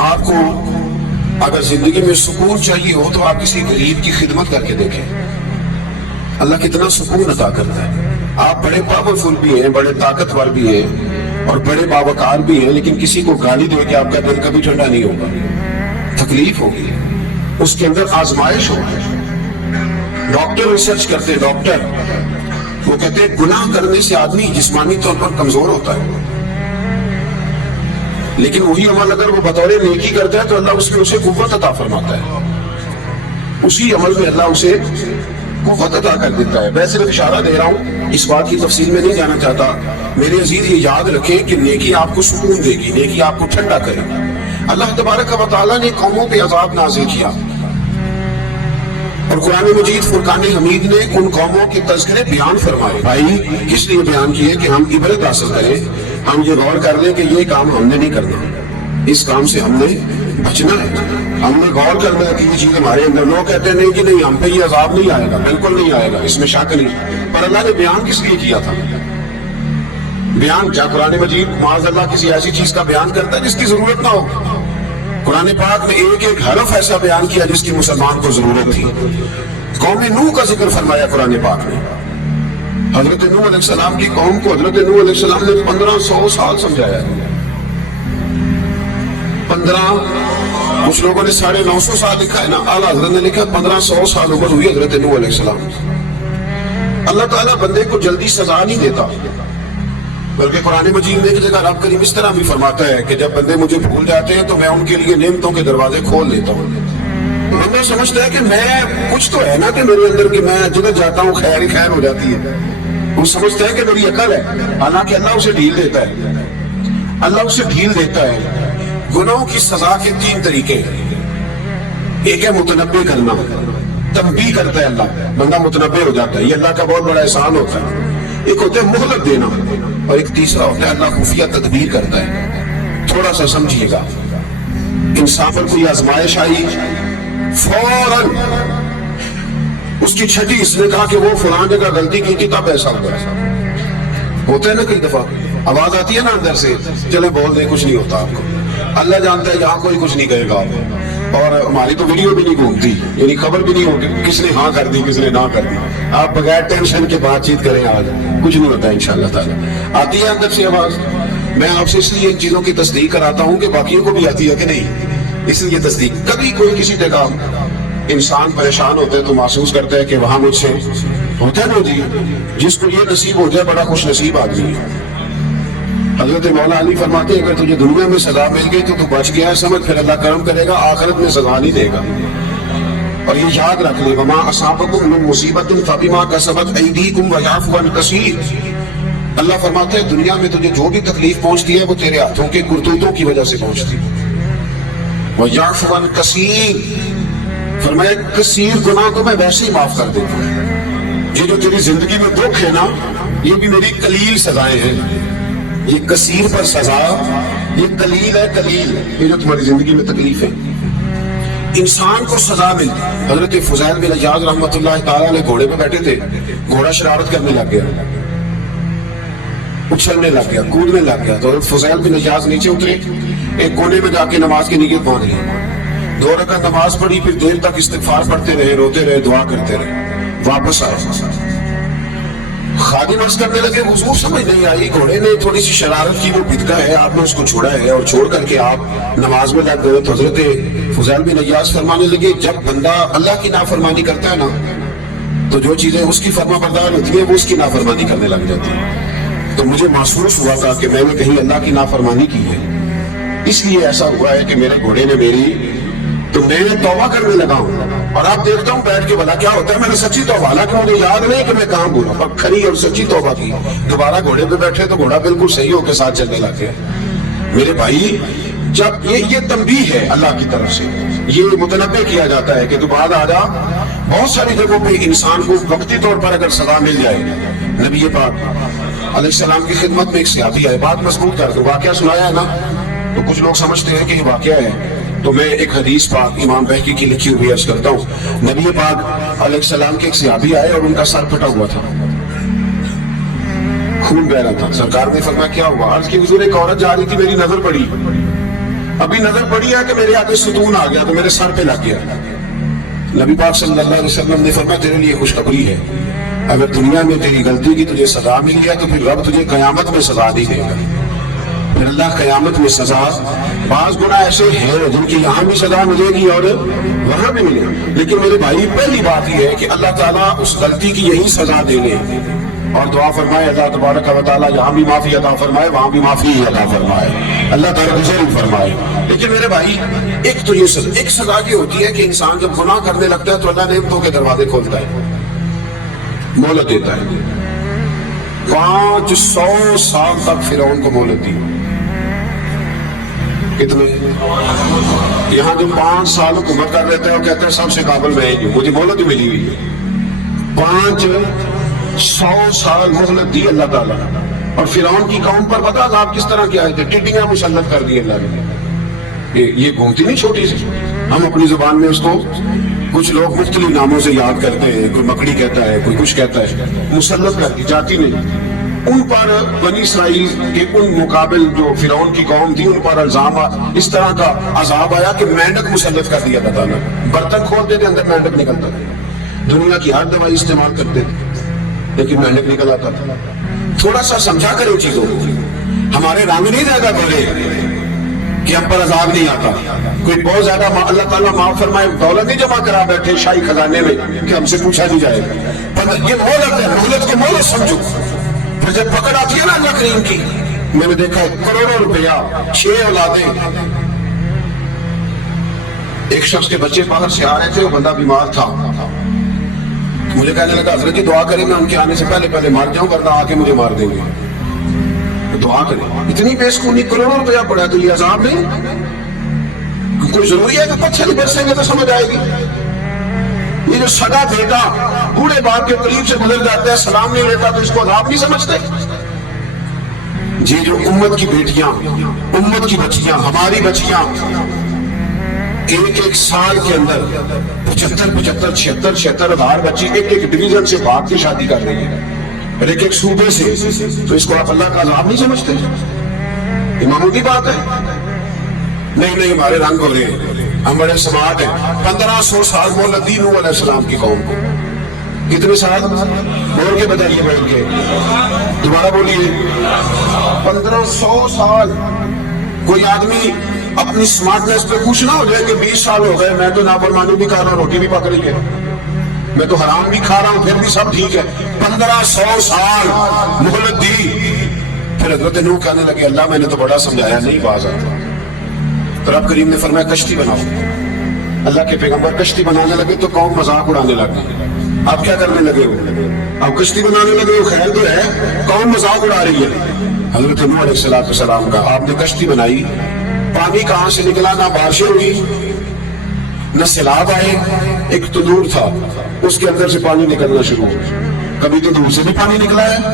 آپ کو اگر زندگی میں سکون چاہیے ہو تو آپ کسی غریب کی خدمت کر کے دیکھیں، اللہ کتنا سکون عطا کرتا ہے۔ آپ بڑے پاورفل بھی ہیں، بڑے طاقتور بھی ہیں اور بڑے باوقار بھی ہیں، لیکن کسی کو گالی دے کے آپ کا دل کبھی ٹھنڈا نہیں ہوگا، تکلیف ہوگی، اس کے اندر آزمائش ہوگی۔ ڈاکٹر ریسرچ کرتے ہیں، ڈاکٹر وہ کہتے ہیں گناہ کرنے سے آدمی جسمانی طور پر کمزور ہوتا ہے، لیکن وہی عمل اگر وہ بطور نیکی کرتا ہے تو اللہ اس میں اسے قوت عطا فرماتا ہے، اسی عمل میں اللہ اسے قوت عطا کر دیتا ہے۔ ویسے میں اشارہ دے رہا ہوں، اس بات کی تفصیل میں نہیں جانا چاہتا۔ میرے عزیز یہ یاد رکھیں کہ نیکی آپ کو سکون دے گی، نیکی آپ کو ٹھنڈا کرے گی۔ اللہ تبارک و تعالیٰ نے قوموں پہ عذاب نازل کیا اور قرآن مجید فرقان حمید نے ان قوموں کے تذکرے بیان فرمائے۔ بھائی کس لیے بیان کیے؟ کہ ہم عبرت حاصل کریں، ہم یہ غور کر لیں کہ یہ کام ہم نے نہیں کرنا، اس کام سے ہم نے بچنا ہے، ہم نے غور کرنا ہے کہ یہ چیز ہمارے اندر۔ لوگ کہتے ہیں نہیں کہ نہیں ہم پہ یہ عذاب نہیں آئے گا، بالکل نہیں آئے گا، اس میں شک نہیں۔ پر اللہ نے بیان کس لیے کیا تھا؟ بیان کیا قرآن مجید معاذ اللہ کسی ایسی چیز کا بیان کرتا ہے جس کی ضرورت نہ ہو؟ قرآن پاک نے ایک ایک حرف ایسا بیان کیا جس کی مسلمان کو ضرورت تھی۔ قوم نوح کا ذکر فرمایا قرآن پاک نے۔ حضرت نوح علیہ السلام کی قوم کو حضرت نوح علیہ السلام نے 1500 سال سمجھایا، 15 کچھ لوگوں نے 950 سال لکھا ہے نا، اعلیٰ حضرت نے لکھا 1500 سال عمر ہوئی حضرت نوح علیہ السلام۔ اللہ تعالیٰ بندے کو جلدی سزا نہیں دیتا، بلکہ قرآن مجید میں ایک جگہ رب کریم اس طرح بھی فرماتا ہے کہ جب بندے مجھے بھول جاتے ہیں تو میں ان کے لیے نعمتوں کے دروازے کھول دیتا ہوں۔ بندہ سمجھتا ہے کہ میں کچھ تو ہے نا کہ میرے اندر کہ میں جدھر جاتا ہوں خیر ہی خیر ہو جاتی ہے، وہ سمجھتا ہے کہ میری عقل ہے، حالانکہ اللہ اسے ڈھیل دیتا ہے، اللہ اسے ڈھیل دیتا ہے۔ گناہوں کی سزا کے 3 طریقے، ایک ہے متنبع کرنا، تنبیہ کرتا ہے اللہ، بندہ متنبع ہو جاتا ہے، یہ اللہ کا بہت بڑا احسان ہوتا ہے۔ ایک ہوتا ہے مہلت دینا، اور ایک تیسرا ہوتا ہے اللہ خفیہ تدبیر کرتا ہے۔ تھوڑا سا سمجھیے گا، انسان پر کوئی آزمائش آئی، فوراً اس کی چھٹی اس نے کہا کہ وہ فلاں جگہ غلطی کی تھی تب ایسا ہوتا ہے نا، کئی دفعہ آواز آتی ہے نا اندر سے، چلے بول دیں کچھ نہیں ہوتا آپ کو، اللہ جانتا ہے یہاں کوئی کچھ نہیں کہے گا آپ، اور ہماری تو ویڈیو بھی نہیں گھومتی، یعنی خبر بھی نہیں ہوگی کس نے ہاں کر دی کس نے نہ کر دی۔ آپ بغیر ٹینشن کے بات چیت کریں، آج کچھ نہیں ہوتا ہے انشاءاللہ تعالیٰ۔ آتی ہے اندر سے آواز، میں آپ سے اس لیے ان چیزوں کی تصدیق کراتا ہوں کہ باقیوں کو بھی آتی ہے کہ نہیں، اس لیے تصدیق۔ کبھی کوئی کسی جگہ انسان پریشان ہوتا ہے تو محسوس کرتا ہے کہ وہاں مجھ سے ہوتا ہے نا جی، جس کو یہ نصیب ہو جائے بڑا خوش نصیب آدمی ہے۔ حضرت مولا علی فرماتے ہیں اگر تجھے دنیا میں سزا مل گئی تو بچ گیا ہے، سمجھ پھر اللہ کرم کرے گا، آخرت میں سزا نہیں دے گا۔ اور یہ یاد رکھ لے، وما اصابکم من مصیبت فبما کسبت ایدیکم ویعفو عن کثیر۔ اللہ فرماتا ہے دنیا میں تجھے جو بھی تکلیف پہنچتی ہے وہ تیرے ہاتھوں کے کرتوتوں کی وجہ سے پہنچتی ہے۔ ویعفو عن کثیر، فرمایا کثیر گناہ کو میں ویسے ہی معاف کر دیتا ہوں۔ یہ جو تیری زندگی میں دکھ ہے نا، یہ بھی میری قلیل سزائیں ہیں۔ یہ کثیر پر سزا، یہ قلیل ہے، قلیل یہ جو تمہاری زندگی میں تکلیف ہے۔ انسان کو سزا ملتی۔ حضرت فضیل بن عیاض رحمۃ اللہ تعالیٰ نے گھوڑے پہ بیٹھے تھے، گھوڑا شرارت کرنے لگ گیا، اچھلنے لگ گیا، کودنے لگ گیا، تو حضرت فضیل بن عیاض نیچے اترے، ایک کونے میں جا کے نماز کی نیت باندھ لی، 2 رکعت نماز پڑھی، پھر دیر تک استغفار پڑھتے رہے، روتے رہے، دعا کرتے رہے، واپس آئے۔ خادم عرض کرنے لگے حضور سمجھ نہیں آئی، گھوڑے نے تھوڑی سی شرارت کی، وہ بدکا ہے، آپ نے اس کو چھوڑا ہے اور چھوڑ کر کے آپ نماز میں لگ گئے۔ تو حضرت فضیل بن عیاض فرمانے لگے جب بندہ اللہ کی نافرمانی کرتا ہے نا تو جو چیزیں اس کی فرما بردار ہوتی ہیں وہ اس کی نافرمانی کرنے لگ جاتی ہیں۔ تو مجھے محسوس ہوا تھا کہ میں نے کہیں اللہ کی نافرمانی کی ہے، اس لیے ایسا ہوا ہے کہ میرے گھوڑے نے میری، تو میں توبہ کرنے لگا ہوں۔ اور آپ دیکھتا ہوں بیٹھ کے بھلا کیا ہوتا ہے، میں نے سچی توبہ، حالانکہ مجھے یاد نہیں کہ میں کہاں بولا، پر کھری اور سچی توبہ کی، دوبارہ گھوڑے پہ بیٹھے تو گھوڑا بالکل صحیح ہو کے ساتھ چلنے لگ گیا۔ میرے بھائی جب یہ تنبیہ ہے اللہ کی طرف سے، یہ متنبع کیا جاتا ہے کہ تو بعد آ جا۔ بہت ساری جگہوں پہ انسان کو وقتی طور پر اگر سزا مل جائے، نبی پاک علیہ السلام کی خدمت میں ایک صحابی آئے، بات مضبوط کر کے واقعہ سنایا ہے نا، تو کچھ لوگ سمجھتے ہیں کہ یہ واقعہ ہے، تو میں ایک حدیث پاک امام بہقی کی لکھی ہوئی عرض کرتا ہوں۔ نبی پاک علیہ السلام کے ایک صحابی آئے اور ان کا سر پھٹا ہوا تھا، خون بہ رہا تھا۔ سرکار نے فرمایا کیا ہوا؟ عرض کی حضور ایک عورت جا رہی تھی، میری نظر پڑی، ابھی نظر پڑی ہے کہ میرے آگے ستون آ گیا تو میرے سر پہ لگ گیا. نبی پاک صلی اللہ علیہ وسلم نے فرمایا تیرے لیے خوشخبری ہے، اگر دنیا میں تیری غلطی کی تجھے سزا مل گیا تو پھر رب تجھے قیامت میں سزا نہیں دے گا. پھر اللہ قیامت میں سزا، بعض گناہ ایسے ہیں جن کی یہاں بھی سزا ملے گی اور وہاں بھی ملے گی، لیکن میرے بھائی پہلی بات یہ ہے کہ اللہ تعالیٰ اس غلطی کی یہی سزا دے لے، اور دعا فرمائے اللہ تبارک و تعالیٰ یہاں بھی معافی عطا فرمائے وہاں بھی معافی عطا فرمائے، اللہ تعالیٰ گزر فرمائے. لیکن میرے بھائی ایک تو یہ سزا، ایک سزا یہ ہوتی ہے کہ انسان جب گناہ کرنے لگتا ہے تو اللہ نعمتوں کے دروازے کھولتا ہے، مہلت دیتا ہے. 500 سال تک فرعون کو مہلت دی. کتنے؟ یہاں جو 5 سال حکومت کر رہتے ہیں وہ کہتے ہیں سب سے قابل میں ہوں، مجھے مہلت ہی ملی ہوئی ہے. 500 سال مہلت دی اللہ تعالیٰ. اور فرعون کی قوم پر پتہ عذاب کس طرح کیا ہے؟ ٹڈیاں مسلط کر دی اللہ نے. یہ گھومتی نہیں چھوٹی سی، ہم اپنی زبان میں اس کو کچھ لوگ مختلف ناموں سے یاد کرتے ہیں، کوئی مکڑی کہتا ہے، کوئی کچھ کہتا ہے. مسلط کر دی، جاتی نہیں. ان پر بنی اسرائیل کے ان مقابل جو فرعون کی قوم تھی ان پر الزام اس طرح کا عذاب آیا کہ مینڈک مسلط کر دیا اللہ تعالیٰ. برتن کھولتے تھے اندر مینڈک نکلتا تھا. دنیا کی ہر دوائی استعمال کرتے تھے لیکن مینڈک نکل آتا تھا. تھوڑا سا سمجھا کرے چیزوں کو. ہمارے رنگ نہیں زیادہ بڑھے کہ ہم پر عذاب نہیں آتا. کوئی بہت زیادہ اللہ تعالیٰ معاف فرمائے دولت نہیں جمع کرا بیٹھے شاہی خزانے میں کہ ہم سے پوچھا نہیں جائے گا. پر یہ مہلت ہے، مہلت کو مہلت سمجھو. پھر جب پکڑ آتی ہے نا اللہ کریم کی، میں نے دیکھا ہے کروڑوں روپیہ 6 اولادیں. ایک شخص کے بچے باہر سے آ رہے تھے، وہ بندہ بیمار تھا. مجھے کہنے لگا حضرت جی دعا کریں میں ان کے آنے سے پہلے مار جاؤں ورنہ آ کے مجھے مار دیں گے. دعا کریں. اتنی بے سکونی، کروڑوں روپیہ پڑا تو یہ عذاب نہیں؟ کوئی ضروری ہے کہ پتھر برسیں گے تو سمجھ آئے گی؟ یہ جو سگا بیٹا بوڑھے باپ کے قریب سے گزر جاتا ہے سلام نہیں لیتا تو اس کو عذاب نہیں سمجھتے؟ یہ جو امت کی بیٹیاں، امت کی بچیاں، ہماری بچیاں ایک سال کے اندر 75 76 ہزار بچی ایک ڈویژن سے بھاگ کے شادی کر رہی ہے اور ایک صوبے سے، تو اس کو آپ اللہ کا عذاب نہیں سمجھتے؟ یہ معمولی بات ہے؟ نہیں ہمارے رنگ ہو رہے ہیں، ہم بڑے سماعت ہیں. 1500 سال مہلت دی نوح علیہ السلام کی قوم کو. کتنے سال؟ بول کے بتائیے، بول کے دوبارہ بولیے. 1500 سال. کوئی آدمی اپنی سمارٹنس پہ خوش نہ ہو جائے کہ 20 سال ہو گئے میں تو نافرمانی بھی کر رہا ہوں، روٹی بھی پک رہی ہے، میں تو حرام بھی کھا رہا ہوں، پھر بھی سب ٹھیک ہے. 1500 سال مہلت دی. پھر حضرت نوح کہنے لگے اللہ میں نے تو بڑا سمجھایا نہیں باز آتا. تو رب کریم نے فرمایا کشتی بناؤ. اللہ کے پیغمبر کشتی بنانے لگے تو قوم مذاق اڑانے لگی. آپ کیا کرنے لگے ہو؟ آپ کشتی بنانے لگے ہو، خیر تو ہے، قوم مذاق اڑا رہی ہے. حضرت نوح علیہ السلام کا آپ نے کشتی بنائی، پانی کہاں سے نکلا؟ نہ بارشیں ہوئی نہ سیلاب آئے. ایک تنور تھا اس کے اندر سے پانی نکلنا شروع ہو. کبھی تو دور سے بھی پانی نکلا ہے.